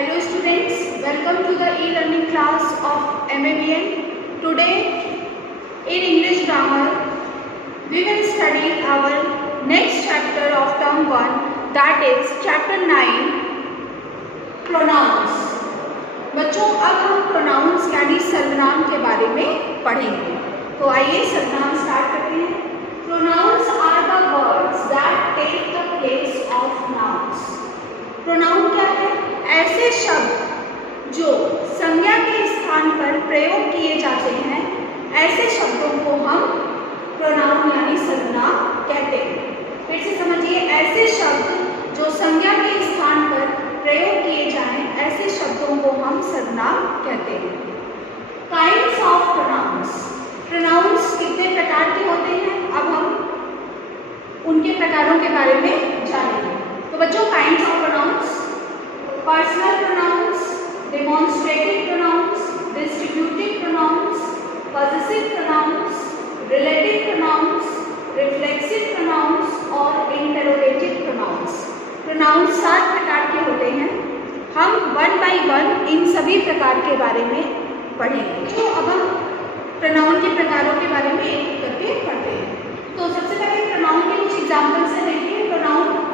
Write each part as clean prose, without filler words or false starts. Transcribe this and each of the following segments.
Hello students, welcome to the e-learning class of MABN. Today in English grammar we will study our next chapter of term 1, that is chapter 9 pronouns. बच्चों अब हम pronouns यानी सर्वनाम के बारे में पढ़ेंगे। तो आइए सर्वनाम स्टार्ट करते हैं। Pronouns are the words that take the place of nouns. Pronoun क्या है? ऐसे शब्द जो संज्ञा के स्थान पर प्रयोग किए जाते हैं, ऐसे शब्दों को हम प्रोनाउन यानी सर्वनाम कहते हैं। फिर से समझिए, ऐसे शब्द जो संज्ञा के स्थान पर प्रयोग किए जाएं, ऐसे शब्दों को हम सर्वनाम कहते हैं। Kinds of pronounce. प्रोनाउंस कितने प्रकार के होते हैं, अब हम उनके प्रकारों के बारे में जानेंगे। तो बच्चों, kinds of pronoun: personal pronoun, demonstrative pronoun, distributive pronoun, possessive pronoun, relative pronoun, reflexive pronoun और इंटरोगेटिव प्रोनाउंस। प्रोनाउंस 7 प्रकार के होते हैं। हम 1 बाय 1 इन सभी प्रकार के बारे में पढ़ेंगे। तो अब हम प्रोनाउन के प्रकारों के बारे में एक करके पढ़ते हैं। तो सबसे पहले प्रोनाउन के कुछ एग्जाम्पल्स से देखिए। Pronoun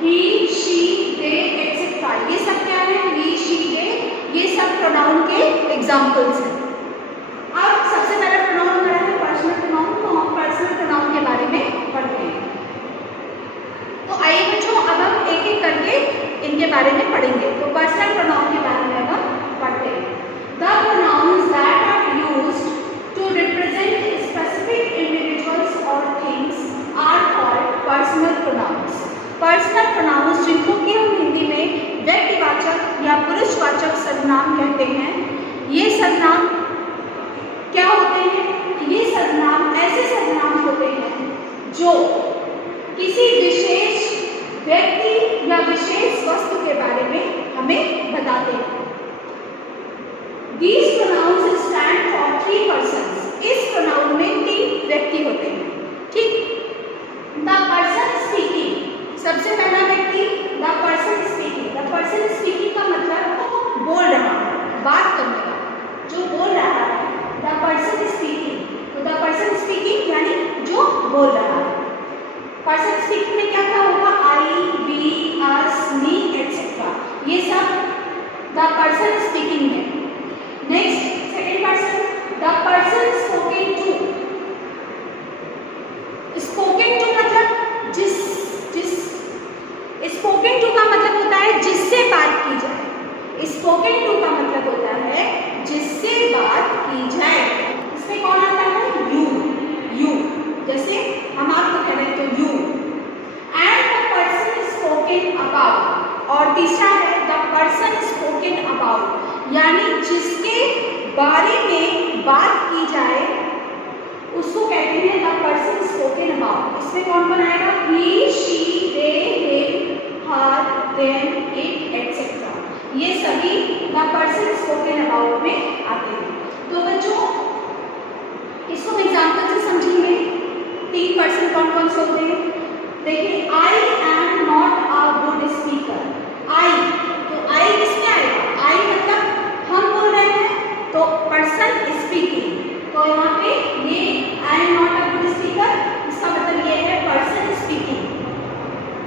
he, she, they, etcetera, ये सब क्या है? ही, शी, दे, ये सब प्रोनाउन के एग्जाम्पल्स हैं। अब सबसे पहला प्रोनाउन हमारा है पर्सनल प्रोनाउन। तो हम पर्सनल प्रोनाउन के बारे में पढ़ते हैं। तो आइए बच्चों, अब हम एक एक करके इनके बारे में पढ़ेंगे। तो पर्सनल प्रोनाउन के बारे में हम पढ़ते हैं। The pronouns that are used to represent specific individuals और things are called personal pronouns. Personal pronouns, जिनको कि हम हिंदी में व्यक्तिवाचक या पुरुषवाचक सर्वनाम कहते हैं, ये सर्वनाम क्या होते हैं? ये सर्वनाम ऐसे सर्वनाम होते हैं जो किसी विशेष व्यक्ति या विशेष वस्तु के बारे में हमें बताते हैं। These pronouns stand for 3 persons. इस प्रोनाउन में 3 व्यक्ति होते हैं। ठीक? The person speaking, सबसे पहला व्यक्ति the person speaking. The person speaking का मतलब बोल रहा है, बात करने वाला, जो बोल रहा है। द पर्सन स्पीकिंग, तो द पर्सन स्पीकिंग यानी जो बोल रहा है। पर्सन स्पीकिंग में क्या क्या होगा? आई, वी, अस, मी, एक्सेट्रा, ये सब द पर्सन स्पीकिंग है। Next, second person, the person spoken to. Spoken to मतलब जिस स्पोकन टू का मतलब होता है जिससे बात की जाए। स्पोकन टू का मतलब होता है जिससे बात की जाए। इसमें कौन आता है? यू। यू, जैसे हम आपको कह रहे हैं तो you. And the person spoken about, और तीसरा है द पर्सन स्पोकन अबाउट, यानी जिसके बारे में बात की जाए उसको कहते हैं द पर्सन स्पोकन अबाउट। इसमें कौन कौन आएगा? He, she, they, him, her, them, it, etcetera, ये सभी द पर्सन स्पोकन अबाउट में आते हैं। तो बच्चों, इसको एग्जाम्पल से समझेंगे। 3 पर्सन कौन कौन से होते हैं? देखिए, I am not a good speaker. I, तो आई किसमें आएगा? आई मतलब हम बोल रहे हैं, तो पर्सन स्पीकिंग, तो यहाँ पे ये आई am not a good speaker, इसका मतलब ये है पर्सन स्पीकिंग,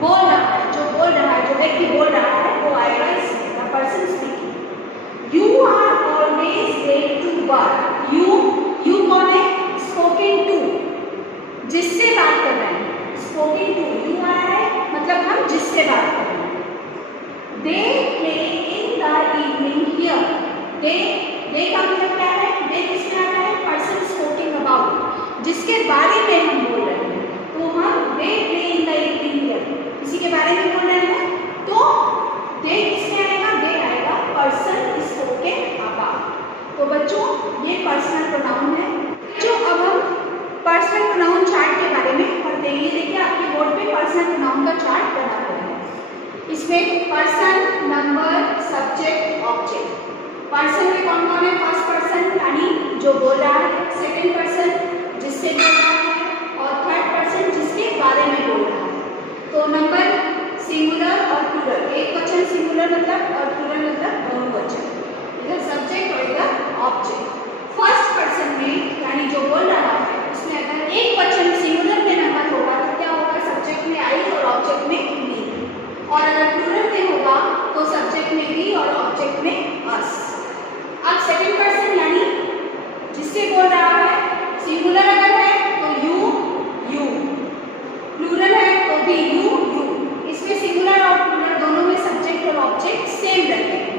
बोल रहा है, जो बोल रहा है, जो व्यक्ति बोल रहा है वो आएगा इसमें, the person speaking. You are always late to work. You कौन है? स्पोकन टू, जिससे बात कर रहे हैं। स्पोकन टू, यू आया है मतलब हम जिससे बात कर रहे हैं। They play in the evening here. They का मतलब क्या है? दे किसमें आता है? पर्सन स्पोकिंग अबाउट, जिसके बारे में हम बोल रहे हैं। तो हम दे play in the evening here, किसी के बारे में बोल रहे हैं, तो दे किसमें आएगा? दे आएगा पर्सन स्पोकन अबाउट। तो बच्चों, ये पर्सनल प्रोनाउन है। जो अब हम पर्सनल प्रोनाउन चार्ट के बारे में पढ़ते हैं। ये देखिए आपके बोर्ड पे पर्सनल प्रोनाउन का चार्ट बना हुआ है। इसमें person, number, subject, object. Person में कौन कौन है? फर्स्ट पर्सन यानी जो बोल रहा है, सेकंड पर्सन जिससे बोल रहा है, और थर्ड पर्सन जिसके बारे में बोल रहा है। तो नंबर सिंगुलर और प्लूरल, एक वचन सिंगुलर मतलब और प्लूरल मतलब बहुवचन, इधर सब्जेक्ट और इधर ऑब्जेक्ट। फर्स्ट पर्सन में यानी जो बोल रहा है उसमें अगर एक वचन सिंगुलर में नंबर होगा तो क्या होगा, सब्जेक्ट में आई और ऑब्जेक्ट में मी, और अगर प्लूरल में होगा तो सब्जेक्ट में वी और ऑब्जेक्ट में अस। अब सेकंड पर्सन यानी जिससे बोल रहा है, सिंगुलर अगर है तो यू यू, प्लूरल है तो भी यू यू। इसमें सिंगुलर और प्लूरल दोनों में सब्जेक्ट और ऑब्जेक्ट सेम रहते हैं।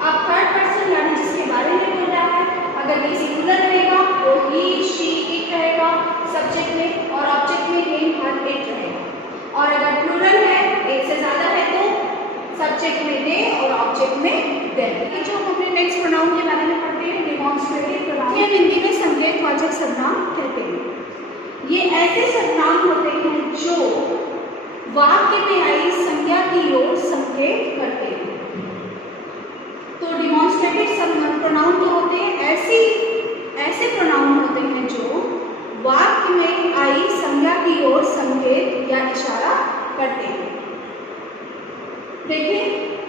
अब थर्ड पर्सन यानी जिसके बारे में बोल रहा है, अगर ये सिंगुलर रहेगा तो ही शी इट रहेगा सब्जेक्ट में, और ऑब्जेक्ट में हिम हर इट रहेगा। और अगर प्लूरल है, एक से ज्यादा है तो सब्जेक्ट में दे और ऑब्जेक्ट में देम। ये जो हम अपने नेक्स्ट प्रोनाउन के बारे में पढ़ते हैं, डिमॉन्स्ट्रेटिव प्रोनाउन, ये हिंदी में संकेतवाचक सर्वनाम कहते हैं। ये ऐसे सर्वनाम होते हैं जो वाक्य में आई संज्ञा की ओर संकेत करते हैं। तो डिमॉन्स्ट्रेटिव प्रोनाउन जो होते हैं ऐसे प्रोनाउन होते हैं जो वाक्य में आई संज्ञा की ओर संकेत या इशारा करते हैं। देखिए,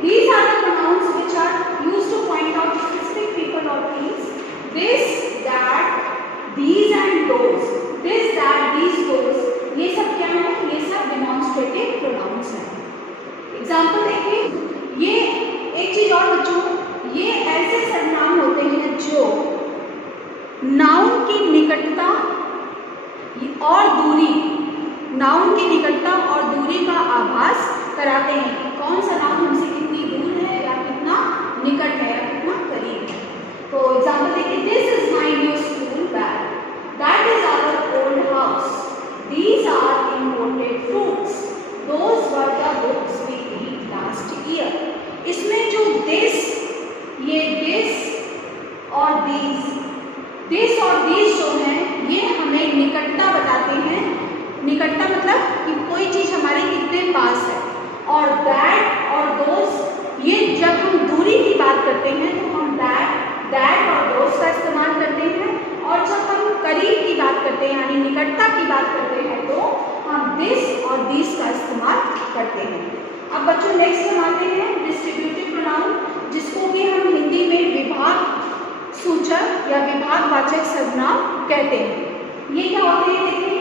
these are the pronouns which are used to point out specific people or things. This, that, these and those. This, that, these, those. ये सब क्या है? ये सब डिमॉन्स्ट्रेटिव प्रोनाउंस हैं। एग्जाम्पल देखिए, ये एक चीज और बच्चों, ये ऐसे सर्वनाम होते हैं जो नाउन की निकटता और दूरी, नाउन की निकटता और दूरी का आभास कराते हैं कि कौन सा नाउन हमसे कितनी दूर है या कितना निकट है या कितना करीब है। तो एग्जाम्पल देखिए, this is my new school bag, that is our old house, these are imported fruits, those were the books we read last year. इसमें जो दिस, ये दिस और दीज जो हैं ये हमें निकटता बताते हैं। निकटता मतलब कि कोई चीज हमारे कितने पास है। और दैट और दोज, ये जब हम दूरी की बात करते हैं तो हम दैट और दोज का इस्तेमाल करते हैं, और जब हम करीब की बात करते हैं यानी निकटता की बात करते हैं तो हम दिस और दीज का इस्तेमाल करते हैं। अब बच्चों नेक्स्ट हम आते हैं डिस्ट्रीब्यूटिव प्रोनाउन, जिसको कि हम हिंदी में विभाग सूचक या विभागवाचक सर्वनाम कहते हैं। ये क्या होते हैं? देखिए,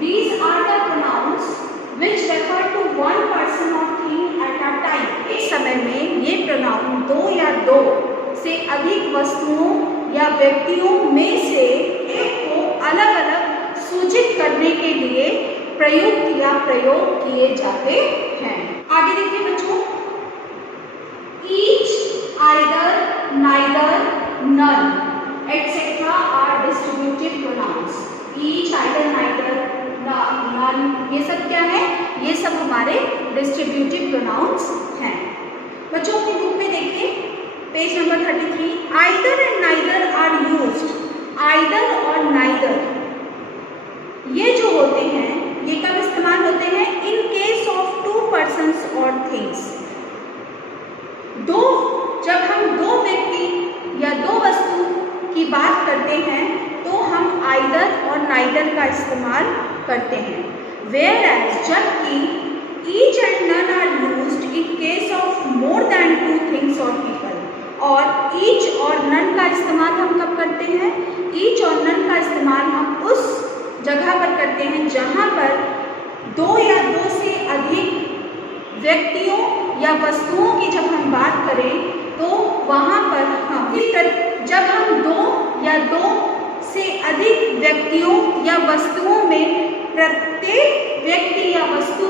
these are the pronouns which refer to one person or thing at a time. एक समय में ये प्रोनाउन दो या दो से अधिक वस्तुओं या व्यक्तियों में से एक को अलग अलग सूचित करने के लिए प्रयुक्त या प्रयोग किए जाते हैं। आगे देखिए बच्चों, each, either, neither, none, etc. are distributive pronouns. Each, either, neither, none, ये सब क्या है? ये सब हमारे डिस्ट्रीब्यूटिव प्रोनाउंस हैं। बच्चों अपनी बुक में देखिए page number 33, either and neither are used. Either और नाइदर ये जो होते हैं ये कब इस्तेमाल होते हैं? In case of two persons और थिंग्स। जब हम दो व्यक्ति या दो वस्तु की बात करते हैं तो हम आइदर और नाइदर का इस्तेमाल करते हैं। वेयर एज, जबकि each and none are used in case of more than two things और पीपल। और ईच और नन का इस्तेमाल हम कब करते हैं? ईच और नन का इस्तेमाल हम उस जगह पर करते हैं जहाँ पर दो या दो से अधिक व्यक्तियों या वस्तुओं की जब हम बात करें तो वहाँ पर जब हम दो या दो से अधिक व्यक्तियों या वस्तुओं में प्रत्येक व्यक्ति या वस्तु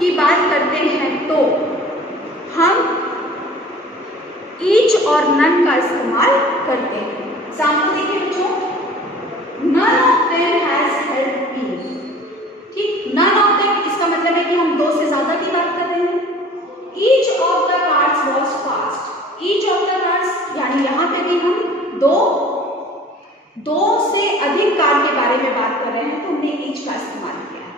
की बात करते हैं तो हम ईच और नन का इस्तेमाल करते हैं। एग्जाम्पल देखिए बच्चों, none of them has helped me. ठीक, नन ऑफ देम इसका मतलब है कि हम दो से ज्यादा की बात कर रहे हैं। Each of the cards was fast. Each of the cards यानी यहाँ पे भी हम दो से अधिक कार के बारे में बात कर रहे हैं तो हमने ईच का इस्तेमाल किया है।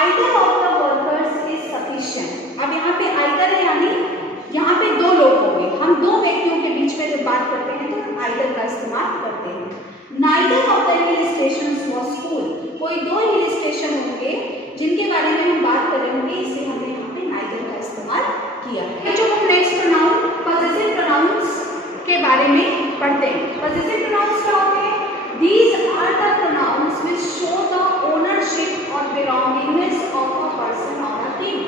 Either of the workers is sufficient. अब यहाँ पे आइदर है यानी यहाँ पे दो लोग होंगे, हम दो व्यक्तियों के बीच में जब बात करते हैं तो आइदर का इस्तेमाल करते हैं। Neither of the hill stations was full. कोई दो हिल स्टेशन होंगे जिनके बारे में हम बात कर रहे होंगे, इसलिए हमने यहाँ पे नाइदर का इस्तेमाल पढ़ते हैं। पॉजिटिव प्रोनाउंस क्या होते हैं? These are the pronouns which show the ownership or belongingness of a person or a thing.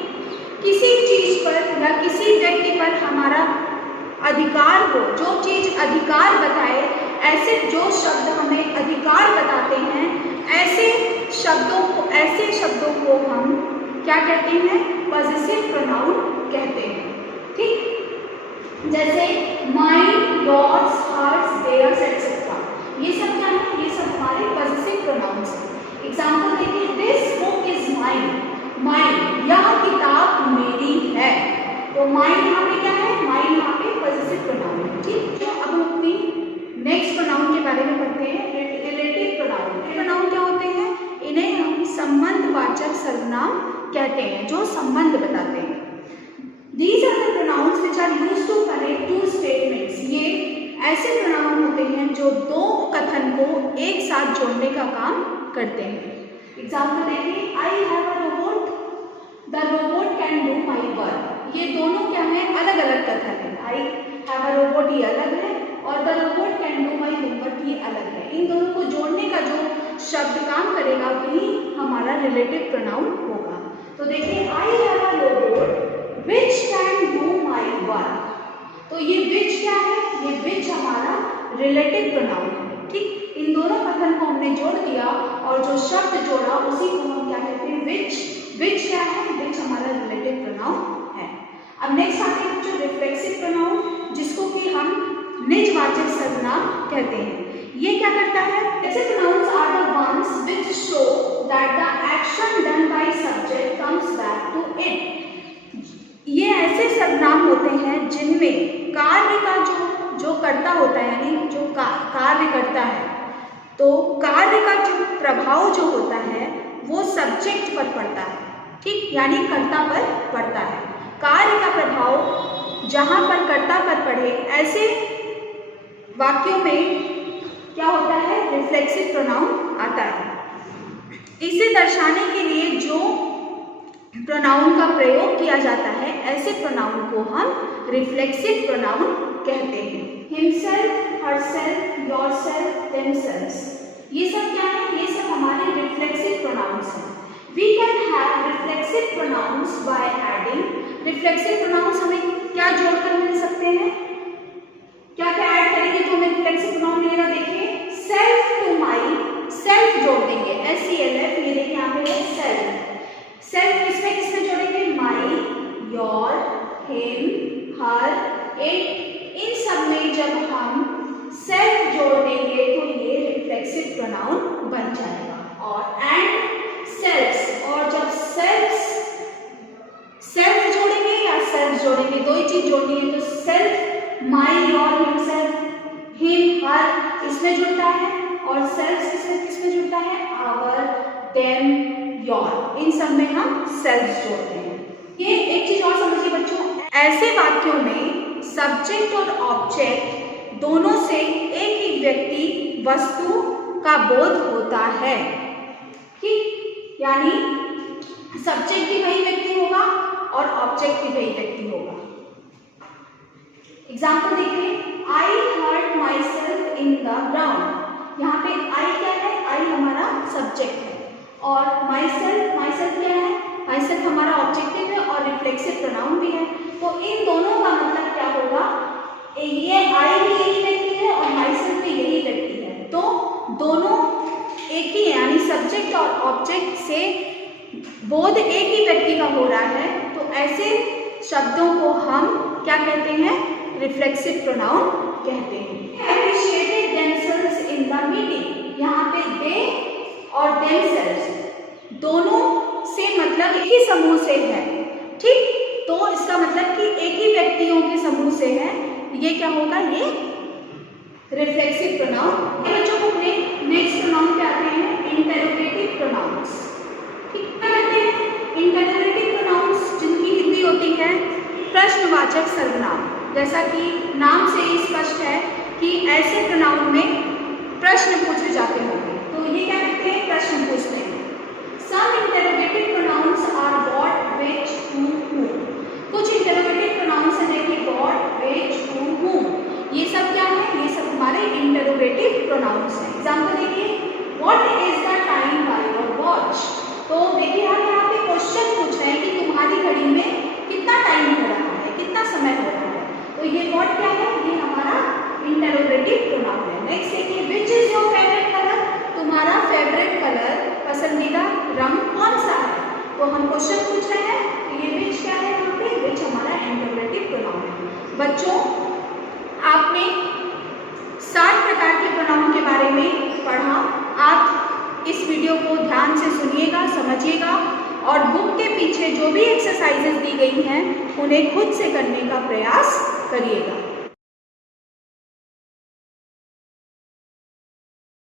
किसी चीज पर या किसी व्यक्ति पर हमारा अधिकार हो, जो चीज अधिकार बताए, ऐसे जो शब्द हमें अधिकार बताते हैं, ऐसे शब्दों को हम क्या कहते हैं? पॉजिटिव प्रोनाउन कहते हैं। ठीक, जैसे mine, yours, hers, theirs etcetera, ये सब क्या है? ये सब हमारे पॉजिटिव प्रोनाउंस हैं। एग्जाम्पल देखिए, this book is mine. Mine, यह किताब मेरी है। तो माइन यहाँ पे क्या है? माइन यहाँ पे पॉजिटिव प्रोनाउन है। ठीक, तो अब हम अपनी नेक्स्ट प्रोनाउन के बारे में पढ़ते हैं, रिलेटिव प्रोनाउन। प्रोनाउन क्या होते हैं? इन्हें हम संबंधवाचक सर्वनाम कहते हैं, जो संबंध बताते हैं। These are the pronouns which are used to connect two statements. ये ऐसे प्रोनाउन होते हैं जो दो कथन को एक साथ जोड़ने का काम करते हैं। एग्जाम्पल देखिए, I have a robot, the robot can do my work। ये दोनों क्या है? अलग अलग कथन है। I have a robot ये अलग है और the robot can do my homework ये अलग है। इन दोनों को जोड़ने का जो शब्द काम करेगा वही हमारा रिलेटिव प्रोनाउन होगा। तो देखिए, I have a robot which can do my work। तो ये which क्या है? ये which हमारा रिलेटिव प्रोनाउन है। ठीक, इन दोनों कथन को हमने जोड़ दिया और जो शब्द जोड़ा उसी को हम क्या कहते हैं? which। which क्या है? which हमारा रिलेटिव प्रोनाउन है। अब नेक्स्ट आते हैं जो रिफ्लेक्सिव प्रोनाउन, जिसको कि हम निजवाचक सर्वनाम कहते हैं। ये क्या करता है? Reflexive pronoun are the ones which show that the action done by subject comes back to it। ये ऐसे सर्वनाम होते हैं जिनमें कार्य का जो कर्ता होता है, यानी जो कार्य करता है, तो कार्य का जो प्रभाव जो होता है वो सब्जेक्ट पर पड़ता है। ठीक, यानी कर्ता पर पड़ता है। कार्य का प्रभाव जहाँ पर कर्ता पर पड़े, ऐसे वाक्यों में क्या होता है? रिफ्लेक्सिव प्रोनाउन आता है। इसे दर्शाने के लिए जो प्रोनाउन का प्रयोग किया जाता है, ऐसे प्रोनाउन को हम रिफ्लेक्सिव प्रोनाउन कहते हैं। हिमसेल्फ, हरसेल्फ, योरसेल्फ, देमसेल्व्स, ये सब क्या है? ये सब हमारे रिफ्लेक्सिव प्रोनाउंस हैं। We can have reflexive pronoun by adding. Reflexive pronoun हमें क्या जोड़कर मिल सकते हैं? क्या क्या ऐड करेंगे तो हमें रिफ्लेक्सिव प्रोनाउन मिलेगा? देखिए, सेल्फ टू माई, सेल्फ जोड़ देंगे, SELF, ये देखिए यहाँ पे है सेल्फ। सेल्फ किसमें जोड़ेंगे? माई, योर, हिम, हर, इट, इन सब में जब हम सेल्फ जोड़ देंगे तो ये रिफ्लेक्सिव प्रोनाउन बन जाएगा। और एंड सेल्फ्स, और जब सेल्फ जोड़ेंगे या सेल्फ जोड़ेंगे, दो ही चीज जोड़नी है, तो self, my, your, himself, him, her इसमें जुड़ता है, और सेल्फ किसमें जुड़ता है? आवर, देम, योर, इन सब में हम सेल्फ जोड़ते हैं। ये एक चीज और समझिए बच्चों, ऐसे वाक्यों में सब्जेक्ट और ऑब्जेक्ट दोनों से एक ही व्यक्ति, वस्तु का बोध होता है। ठीक, यानी सब्जेक्ट भी वही व्यक्ति होगा और ऑब्जेक्ट भी वही व्यक्ति होगा। एग्जाम्पल देखिए, I hurt myself in the ground. यहाँ पे आई क्या है? आई हमारा सब्जेक्ट है और माई सेल्फ क्या है? माई सेल्फ हमारा ऑब्जेक्टिव है और रिफ्लेक्सिव प्रोनाउन भी है। तो इन दोनों का मतलब क्या होगा? ये आई भी यही व्यक्ति है और माई सेल्फ भी यही व्यक्ति है, तो दोनों एक ही है, यानी सब्जेक्ट और ऑब्जेक्ट से बोध एक ही व्यक्ति का हो रहा है। तो ऐसे शब्दों को हम क्या कहते हैं? रिफ्लेक्सिव प्रोनाउन कहते हैं। Appreciated themselves in the meeting, यहाँ पे दे और themselves दोनों से मतलब एक ही समूह से है। ठीक, तो इसका मतलब कि एक ही व्यक्तियों के समूह से है। ये क्या होगा? ये रिफ्लेक्सिव प्रोनाउन। बच्चों को अपने नेक्स्ट प्रोनाउन पे आते हैं, इंटरोगेटिव प्रोनाउंस। ठीक, क्या कहते हैं? इंटरोगेटिव प्रोनाउंस जिनकी हिंदी होती है प्रश्नवाचक सर्वनाम। जैसा कि नाम से ही स्पष्ट है कि ऐसे प्रोनाउन में प्रश्न पूछे जाते होंगे, तो ये क्या कहते हैं? प्रश्न पूछते हैं। Some interrogative pronouns are what, which, who. कुछ interrogative pronouns हैं, देखिए what, which, who, whom। ये सब क्या है? ये सब हमारे व्हाट क्या है, ये हमारा इंटरोगेटिव प्रोनाउन है। नेक्स्ट देखिए, which is your favourite colour, तुम्हारा फेवरेट कलर, पसंदीदा रंग कौन सा है। तो हम क्वेश्चन पूछ रहे हैं, ये विच क्या है, यहाँ पे विच हमारा इंटरोगेटिव प्रोनाउन है। बच्चों, आपने 7 प्रकार के प्रोनाउन के बारे में पढ़ा। आप इस वीडियो को ध्यान से सुनिएगा, समझिएगा और बुक के पीछे जो भी एक्सरसाइजेज दी गई हैं उन्हें खुद से करने का प्रयास करिएगा।